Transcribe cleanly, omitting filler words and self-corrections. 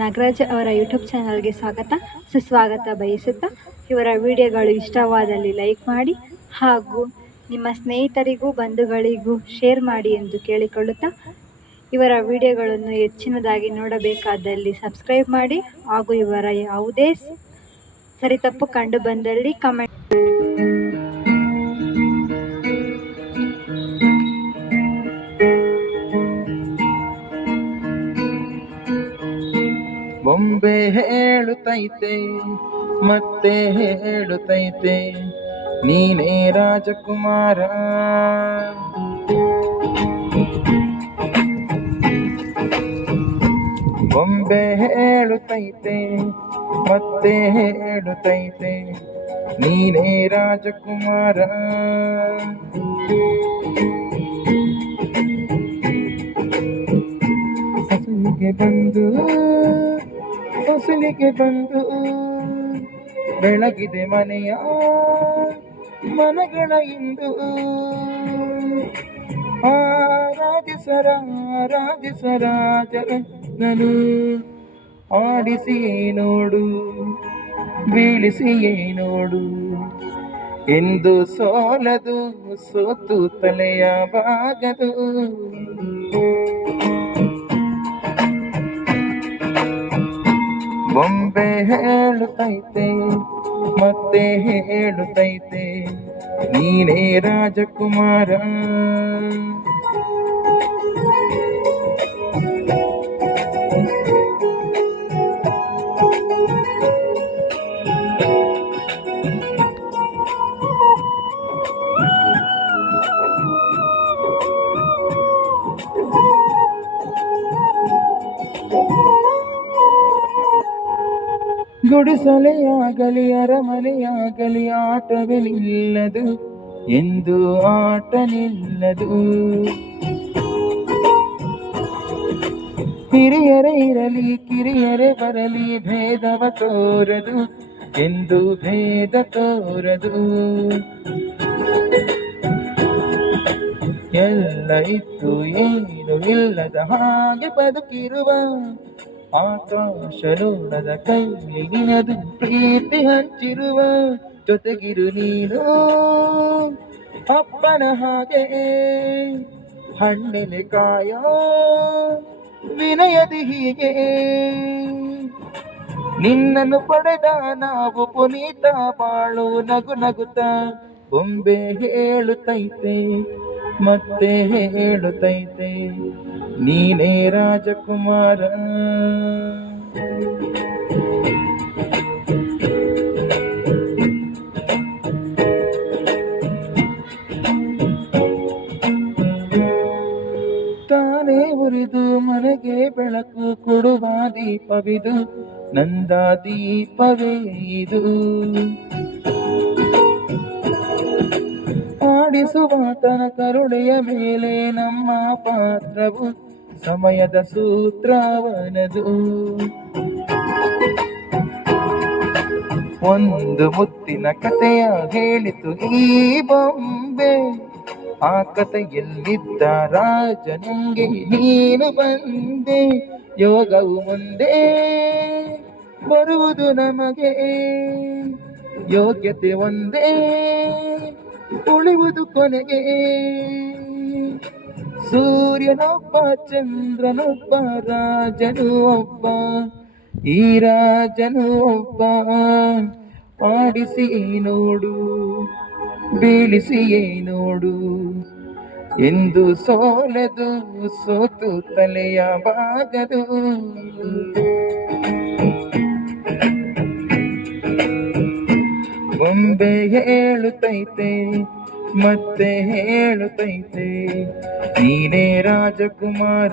ನಾಗರಾಜ್ ಅವರ ಯೂಟ್ಯೂಬ್ ಚಾನಲ್ಗೆ ಸುಸ್ವಾಗತ ಬಯಸುತ್ತಾ, ಇವರ ವಿಡಿಯೋಗಳು ಇಷ್ಟವಾದಲ್ಲಿ ಲೈಕ್ ಮಾಡಿ ಹಾಗೂ ನಿಮ್ಮ ಸ್ನೇಹಿತರಿಗೂ ಬಂಧುಗಳಿಗೂ ಶೇರ್ ಮಾಡಿ ಎಂದು ಕೇಳಿಕೊಳ್ಳುತ್ತಾ, ಇವರ ವಿಡಿಯೋಗಳನ್ನು ಹೆಚ್ಚಿನದಾಗಿ ನೋಡಬೇಕಾದಲ್ಲಿ ಸಬ್ಸ್ಕ್ರೈಬ್ ಮಾಡಿ ಹಾಗೂ ಇವರ ಯಾವುದೇ ಸರಿತಪ್ಪು ಕಂಡು ಬಂದಲ್ಲಿ ಕಮೆಂಟ್. ಬೊಂಬೆ ಹೇಳುತ್ತೈತೆ ಮತ್ತೆ ಹೇಳುತ್ತೈತೆ ನೀನೇ ರಾಜಕುಮಾರ. ಬೊಂಬೆ ಹೇಳುತ್ತೈತೆ ಮತ್ತೆ ಹೇಳುತ್ತೈತೆ ನೀನೇ ರಾಜಕುಮಾರ. ಹೊಸಲಿಗೆ ಬಂದು ಬೆಳಗಿದೆ ಮನೆಯ ಮನಗಳ ಇಂದು. ರಾಜರಾಜರಾಜರನ್ನು ಆಡಿಸಿಯೇ ನೋಡು, ಬೀಳಿಸಿಯೇ ನೋಡು, ಎಂದು ಸೋಲದು ಸೋತು ತಲೆಯ ಬಾಗದು. ಬೊಂಬೆ ಹೇಳುತ್ತೈತೆ ಮತ್ತೆ ಹೇಳುತ್ತೈತೆ ನೀನೇ ರಾಜಕುಮಾರ. ಗುಡಿಸಲೆಯಾಗಲಿ ಅರಮನೆಯಾಗಲಿ ಆಟವೇ ನಿಲ್ಲದು, ಎಂದು ಆಟ ನಿಲ್ಲದು. ಹಿರಿಯರೇ ಇರಲಿ ಕಿರಿಯರೇ ಬರಲಿ ಭೇದವ ತೋರದು, ಎಂದು ಭೇದ ತೋರದು. ಎಲ್ಲ ಇತ್ತು ಏನು ಇಲ್ಲದ ಹಾಗೆ ಬದುಕಿರುವ ಆಕಾಶ ನೋಡದ ಕೈಲಿ ನಿನದು ಪ್ರೀತಿ ಹಂಚಿರುವ. ಜೊತೆಗಿರು ನೀನು ಅಪ್ಪನ ಹಾಗೆ ಹಣ್ಣೆಲೆ ಕಾಯೋ ವಿನಯದಿ ಹೀಗೆ. ನಿನ್ನನ್ನು ಪಡೆದ ನಾವು ಪುನೀತ ಬಾಳು ನಗು ನಗುತ್ತ. ಬೊಂಬೆ ಹೇಳುತ್ತೈತೆ ಮತ್ತೆ ಹೇಳುತ್ತೈತೆ ನೀನೇ ರಾಜಕುಮಾರ. ತಾನೇ ಉರಿದು ಮನೆಗೆ ಬೆಳಕು ಕೊಡುವ ದೀಪವಿದು, ನಂದ ದೀಪವೇ ಇದು. ಆಡಿಸುವಾತನ ಕರುಣೆಯ ಮೇಲೆ ನಮ್ಮ ಪಾತ್ರವು, ಸಮಯದ ಸೂತ್ರವನದು. ಒಂದು ಮುತ್ತಿನ ಕಥೆಯ ಹೇಳಿತು ಈ ಬೊಂಬೆ, ಆ ಕಥೆಯಲ್ಲಿದ್ದ ರಾಜನಿಗೆ ನೀನು ಬಂದೆ. ಯೋಗವು ಮುಂದೆ ಬರುವುದು ನಮಗೆ, ಯೋಗ್ಯತೆ ಒಂದೇ ಉಳಿಯುವುದು ಕೊನೆಗೆ. ಸೂರ್ಯನೊಬ್ಬ ಚಂದ್ರನೊಬ್ಬ ರಾಜನು ಒಬ್ಬ, ಈ ರಾಜನು ಒಬ್ಬ. ಆಡಿಸಿಯೇ ನೋಡು ಬೀಳಿಸಿಯೇ ನೋಡು, ಎಂದು ಸೋಲದು ಸೋತು ತಲೆಯ ಬಾಗದು. ಬೊಂಬೆ ಹೇಳುತ್ತೈತೆ ಮತ್ತೆ ಹೇಳುತ್ತೈತೆ ನೀನೇ ರಾಜಕುಮಾರ.